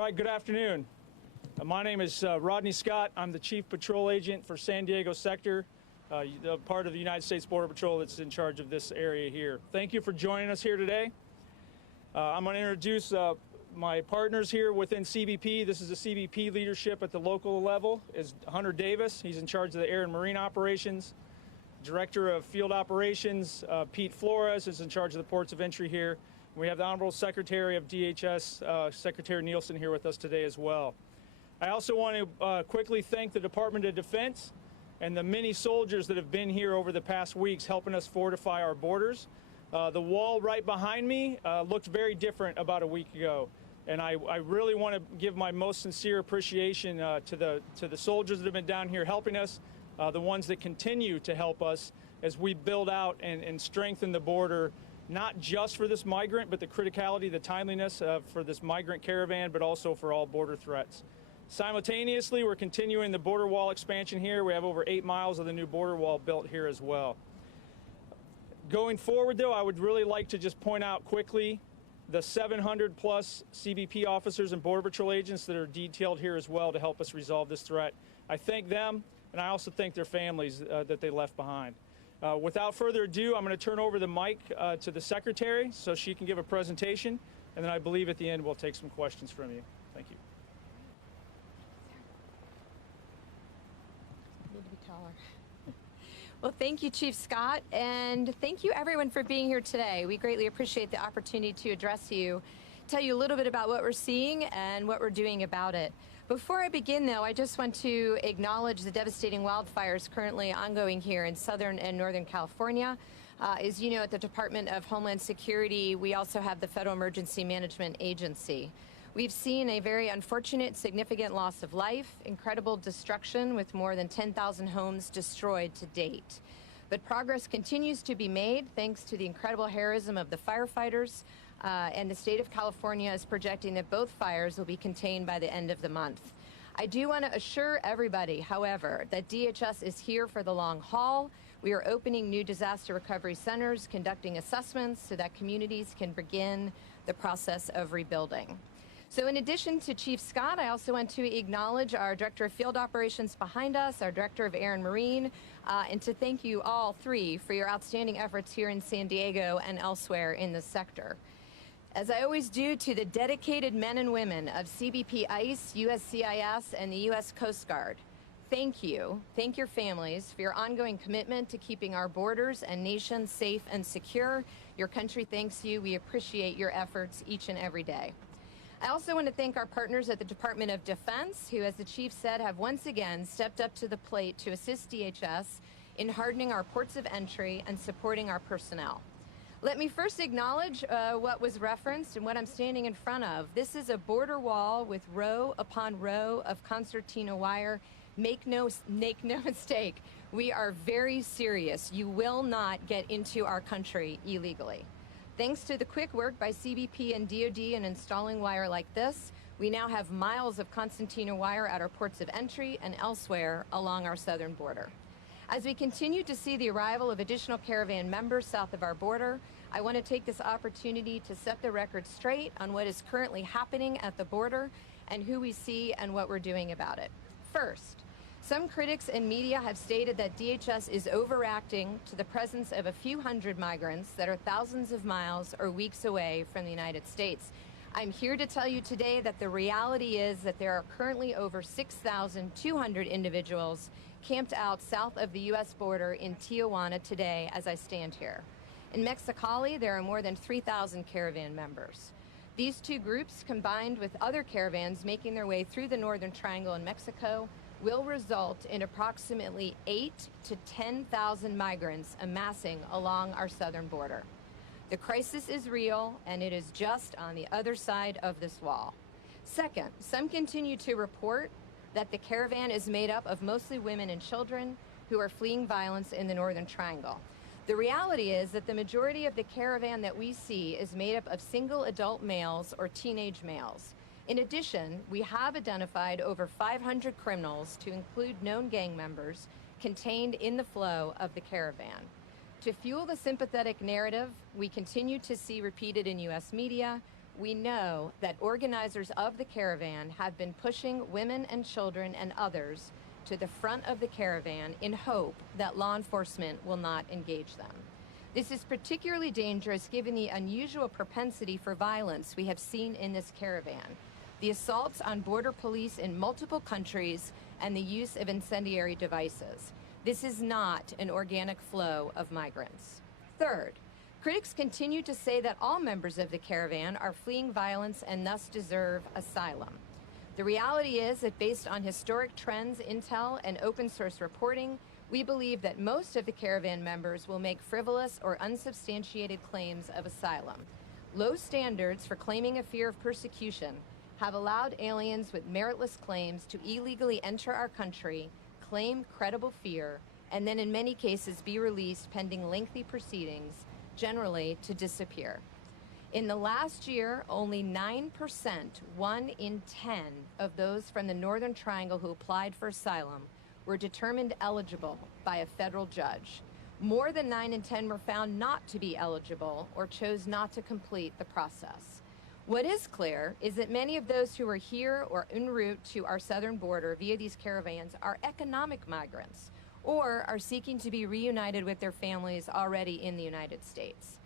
All right, good afternoon. My name is Rodney Scott. I'm the Chief Patrol Agent for San Diego Sector, the part of the United States Border Patrol that's in charge of this area here. Thank you for joining us here today. I'm going to introduce my partners here within CBP. This is the CBP leadership at the local level is Hunter Davis. He's in charge of the Air and Marine Operations. Director of Field Operations, Pete Flores, is in charge of the ports of entry here. We have the Honorable Secretary of DHS, Secretary Nielsen, here with us today as well. I also want to quickly thank the Department of Defense and the many soldiers that have been here over the past weeks helping us fortify our borders. The wall right behind me looked very different about a week ago, and I really want to give my most sincere appreciation to the soldiers that have been down here helping us, the ones that continue to help us as we build out and strengthen the border, not just for this migrant, but the criticality, the timeliness for this migrant caravan, but also for all border threats. Simultaneously, we're continuing the border wall expansion here. We have over 8 miles of the new border wall built here as well. Going forward, though, I would really like to just point out quickly the 700 plus CBP officers and Border Patrol agents that are detailed here as well to help us resolve this threat. I thank them, and I also thank their families that they left behind. Without further ado, I'm going to turn over the mic to the Secretary so she can give a presentation, and then I believe at the end we'll take some questions from you. Thank you. Need to be taller. Well, thank you, Chief Scott, and thank you everyone for being here today. We greatly appreciate the opportunity to address you, tell you a little bit about what we're seeing and what we're doing about it. Before I begin, though, I just want to acknowledge the devastating wildfires currently ongoing here in Southern and Northern California. As you know, at the Department of Homeland Security, we also have the Federal Emergency Management Agency. We've seen a very unfortunate, significant loss of life, incredible destruction with more than 10,000 homes destroyed to date. But progress continues to be made thanks to the incredible heroism of the firefighters, and the state of California is projecting that both fires will be contained by the end of the month. I do want to assure everybody, however, that DHS is here for the long haul. We are opening new disaster recovery centers, conducting assessments so that communities can begin the process of rebuilding. So in addition to Chief Scott, I also want to acknowledge our Director of Field Operations behind us, our Director of Air and Marine, and to thank you all three for your outstanding efforts here in San Diego and elsewhere in the sector. As I always do to the dedicated men and women of CBP ICE, USCIS, and the U.S. Coast Guard, thank you. Thank your families for your ongoing commitment to keeping our borders and nation safe and secure. Your country thanks you. We appreciate your efforts each and every day. I also want to thank our partners at the Department of Defense, who, as the Chief said, have once again stepped up to the plate to assist DHS in hardening our ports of entry and supporting our personnel. Let me first acknowledge what was referenced and what I'm standing in front of. This is a border wall with row upon row of concertina wire. Make no mistake, we are very serious. You will not get into our country illegally. Thanks to the quick work by CBP and DoD in installing wire like this, we now have miles of concertina wire at our ports of entry and elsewhere along our southern border. As we continue to see the arrival of additional caravan members south of our border, I want to take this opportunity to set the record straight on what is currently happening at the border and who we see and what we're doing about it. First, some critics and media have stated that DHS is overreacting to the presence of a few hundred migrants that are thousands of miles or weeks away from the United States. I'm here to tell you today that the reality is that there are currently over 6,200 individuals camped out south of the U.S. border in Tijuana today as I stand here. In Mexicali, there are more than 3,000 caravan members. These two groups, combined with other caravans making their way through the Northern Triangle in Mexico, will result in approximately 8,000 to 10,000 migrants amassing along our southern border. The crisis is real, and it is just on the other side of this wall. Second, some continue to report that the caravan is made up of mostly women and children who are fleeing violence in the Northern Triangle. The reality is that the majority of the caravan that we see is made up of single adult males or teenage males. In addition, we have identified over 500 criminals, to include known gang members, contained in the flow of the caravan. To fuel the sympathetic narrative we continue to see repeated in U.S. media, we know that organizers of the caravan have been pushing women and children and others to the front of the caravan in hope that law enforcement will not engage them. This is particularly dangerous given the unusual propensity for violence we have seen in this caravan, the assaults on border police in multiple countries, and the use of incendiary devices. This is not an organic flow of migrants. Third, critics continue to say that all members of the caravan are fleeing violence and thus deserve asylum. The reality is that based on historic trends, intel, and open source reporting, we believe that most of the caravan members will make frivolous or unsubstantiated claims of asylum. Low standards for claiming a fear of persecution have allowed aliens with meritless claims to illegally enter our country, claim credible fear, and then in many cases be released pending lengthy proceedings, generally to disappear. In the last year, only 9%, 1 in 10, of those from the Northern Triangle who applied for asylum were determined eligible by a federal judge. More than 9 in 10 were found not to be eligible or chose not to complete the process. What is clear is that many of those who are here or en route to our southern border via these caravans are economic migrants or are seeking to be reunited with their families already in the United States.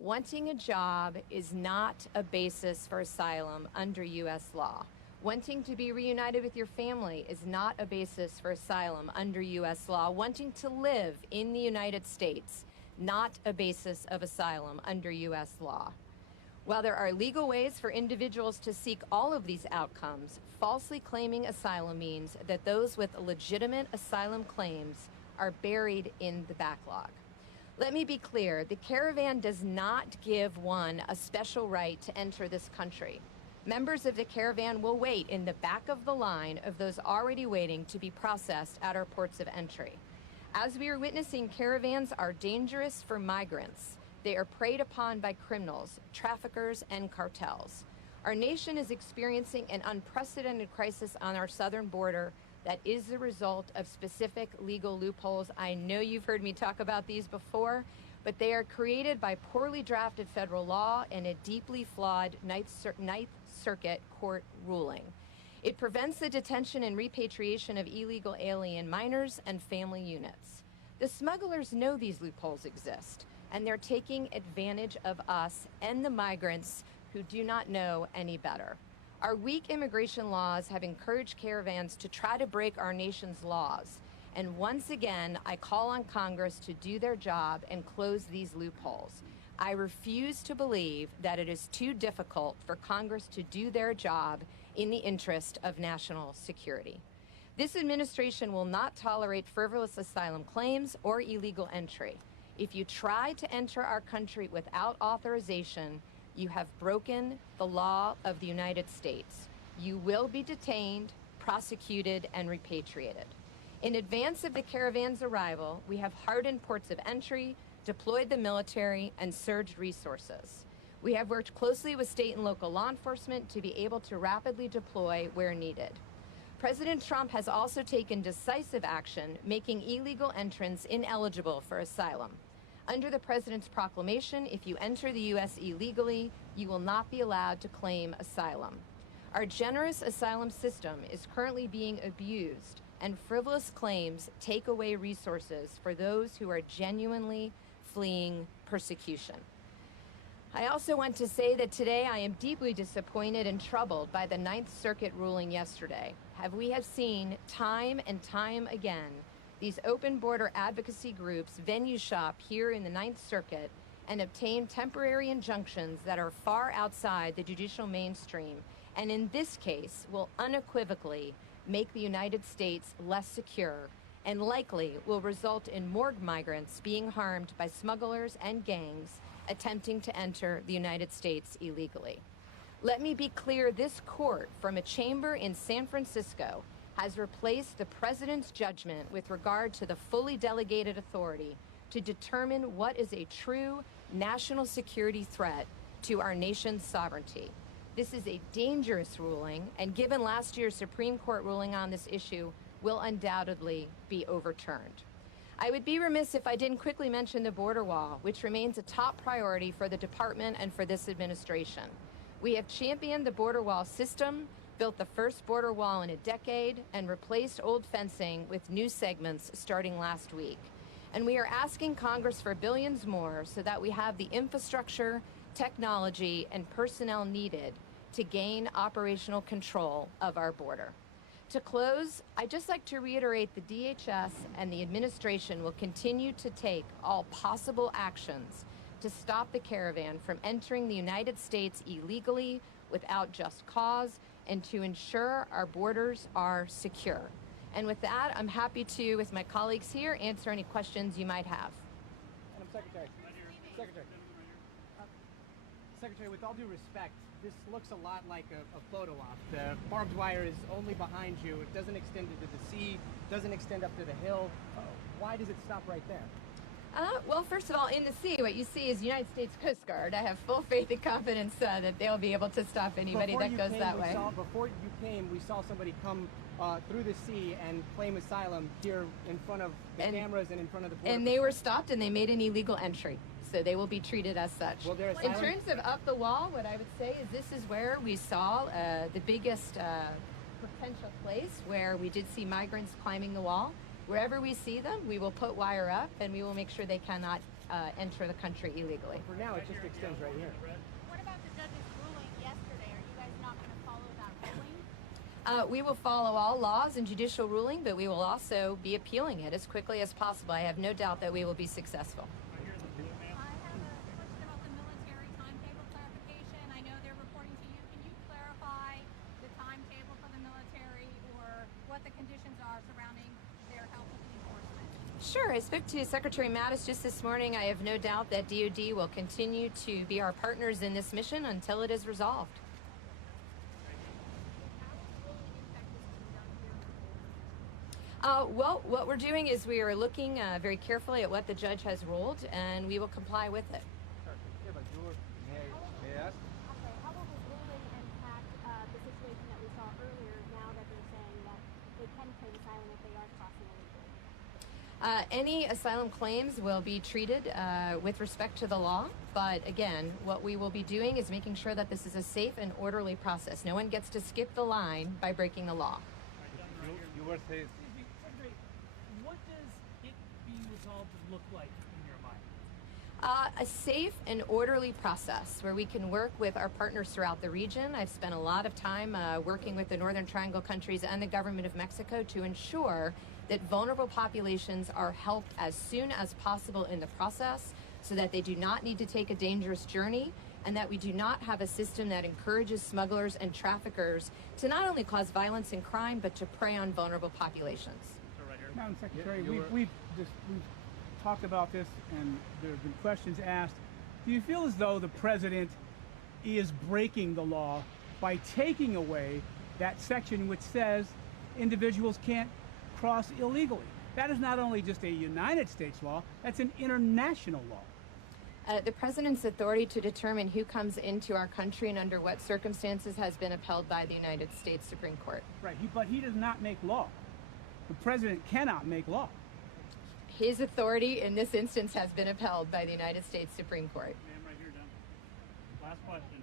Wanting a job is not a basis for asylum under U.S. law. Wanting to be reunited with your family is not a basis for asylum under U.S. law. Wanting to live in the United States, not a basis of asylum under U.S. law. While there are legal ways for individuals to seek all of these outcomes, falsely claiming asylum means that those with legitimate asylum claims are buried in the backlog. Let me be clear, the caravan does not give one a special right to enter this country. Members of the caravan will wait in the back of the line of those already waiting to be processed at our ports of entry. As we are witnessing, caravans are dangerous for migrants. They are preyed upon by criminals, traffickers, and cartels. Our nation is experiencing an unprecedented crisis on our southern border that is the result of specific legal loopholes. I know you've heard me talk about these before, but they are created by poorly drafted federal law and a deeply flawed Ninth Circuit court ruling. It prevents the detention and repatriation of illegal alien minors and family units. The smugglers know these loopholes exist, and they're taking advantage of us and the migrants who do not know any better. Our weak immigration laws have encouraged caravans to try to break our nation's laws. And once again, I call on Congress to do their job and close these loopholes. I refuse to believe that it is too difficult for Congress to do their job in the interest of national security. This administration will not tolerate frivolous asylum claims or illegal entry. If you try to enter our country without authorization, you have broken the law of the United States. You will be detained, prosecuted, and repatriated. In advance of the caravan's arrival, we have hardened ports of entry, deployed the military, and surged resources. We have worked closely with state and local law enforcement to be able to rapidly deploy where needed. President Trump has also taken decisive action, making illegal entrants ineligible for asylum. Under the President's proclamation, if you enter the U.S. illegally, you will not be allowed to claim asylum. Our generous asylum system is currently being abused, and frivolous claims take away resources for those who are genuinely fleeing persecution. I also want to say that today I am deeply disappointed and troubled by the Ninth Circuit ruling yesterday. We have seen time and time again these open border advocacy groups venue shop here in the Ninth Circuit and obtain temporary injunctions that are far outside the judicial mainstream, and in this case will unequivocally make the United States less secure and likely will result in more migrants being harmed by smugglers and gangs attempting to enter the United States illegally. Let me be clear, this court from a chamber in San Francisco has replaced the President's judgment with regard to the fully delegated authority to determine what is a true national security threat to our nation's sovereignty. This is a dangerous ruling, and given last year's Supreme Court ruling on this issue, will undoubtedly be overturned. I would be remiss if I didn't quickly mention the border wall, which remains a top priority for the department and for this administration. We have championed the border wall system, built the first border wall in a decade, and replaced old fencing with new segments starting last week. And we are asking Congress for billions more so that we have the infrastructure, technology, and personnel needed to gain operational control of our border. To close, I'd just like to reiterate the DHS and the administration will continue to take all possible actions to stop the caravan from entering the United States illegally without just cause and to ensure our borders are secure. And with that, I'm happy to, with my colleagues here, answer any questions you might have. Madam Secretary. Secretary, with all due respect, this looks a lot like a photo op. The barbed wire is only behind you. It doesn't extend into the sea, doesn't extend up to the hill. Why does it stop right there? Well, first of all, in the sea, what you see is United States Coast Guard. I have full faith and confidence that they'll be able to stop anybody that goes that way. Before you came, we saw somebody come through the sea and claim asylum here in front of the cameras and in front of the border. And they were stopped and they made an illegal entry. So they will be treated as such. Well, in terms of up the wall, what I would say is this is where we saw the biggest potential place where we did see migrants climbing the wall. Wherever we see them, we will put wire up and we will make sure they cannot enter the country illegally. For now, it just extends right here. What about the judge's ruling yesterday? Are you guys not going to follow that ruling? We will follow all laws and judicial ruling, but we will also be appealing it as quickly as possible. I have no doubt that we will be successful. I have a question about the military timetable clarification. I know they're reporting to you. Can you clarify the timetable for the military or what the conditions are surrounding their help with the enforcement? Sure. I spoke to Secretary Mattis just this morning. I have no doubt that DoD will continue to be our partners in this mission until it is resolved. Well, what we're doing is we are looking very carefully at what the judge has ruled, and we will comply with it. Okay, how will this ruling impact the situation that we saw earlier now that they're saying that they can claim asylum if they are crossing illegally? Any asylum claims will be treated with respect to the law, but again, what we will be doing is making sure that this is a safe and orderly process. No one gets to skip the line by breaking the law. You were saying. Secretary, what does it being resolved look like in your mind? A safe and orderly process where we can work with our partners throughout the region. I've spent a lot of time working with the Northern Triangle countries and the government of Mexico to ensure that vulnerable populations are helped as soon as possible in the process so that they do not need to take a dangerous journey and that we do not have a system that encourages smugglers and traffickers to not only cause violence and crime, but to prey on vulnerable populations. Madam Secretary, we've talked about this and there have been questions asked. Do you feel as though the president is breaking the law by taking away that section which says individuals can't cross illegally? That is not only just a United States law, that's an international law. The president's authority to determine who comes into our country and under what circumstances has been upheld by the United States Supreme Court. Right, but he does not make law. The president cannot make law. His authority in this instance has been upheld by the United States Supreme Court. Ma'am, right here, done. Last question.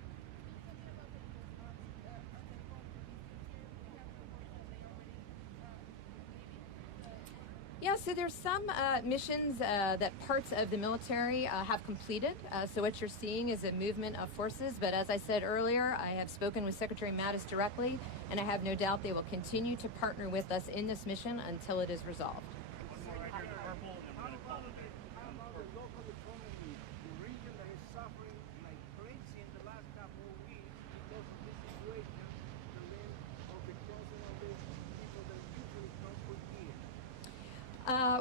Yeah, so there's some missions that parts of the military have completed. So what you're seeing is a movement of forces. But as I said earlier, I have spoken with Secretary Mattis directly, and I have no doubt they will continue to partner with us in this mission until it is resolved. One more right here, purple, and we're going to call it there. How about the local economy, the region that is suffering like crazy in the last couple of weeks because of this situation, the length of the crossing of the people that usually come for years?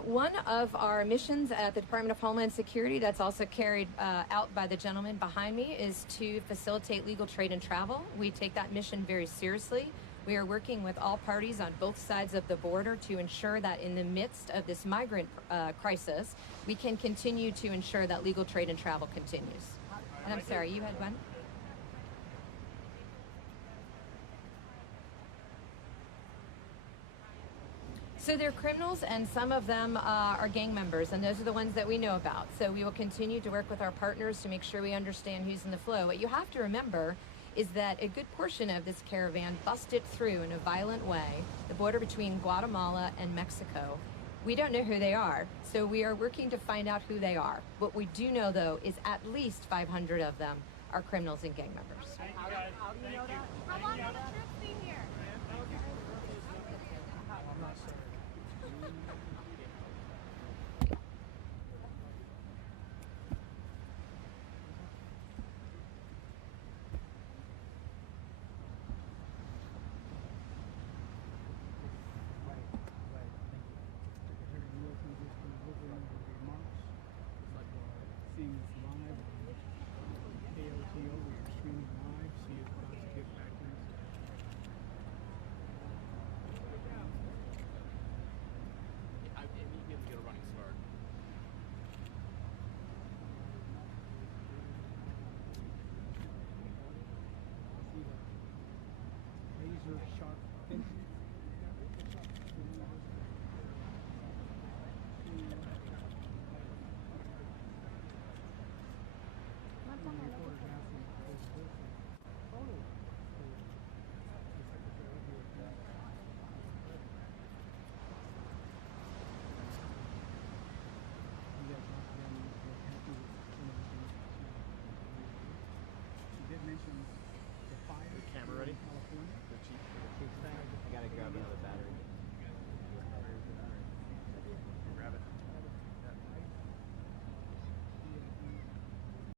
One of our missions at the Department of Homeland Security that's also carried out by the gentleman behind me is to facilitate legal trade and travel. We take that mission very seriously. We are working with all parties on both sides of the border to ensure that in the midst of this migrant crisis, we can continue to ensure that legal trade and travel continues. And I'm sorry, you had one? So they're criminals, and some of them are gang members, and those are the ones that we know about. So we will continue to work with our partners to make sure we understand who's in the flow. What you have to remember is that a good portion of this caravan busted through in a violent way the border between Guatemala and Mexico. We don't know who they are, so we are working to find out who they are. What we do know, though, is at least 500 of them are criminals and gang members. Thank you guys. How do you know that? How long will the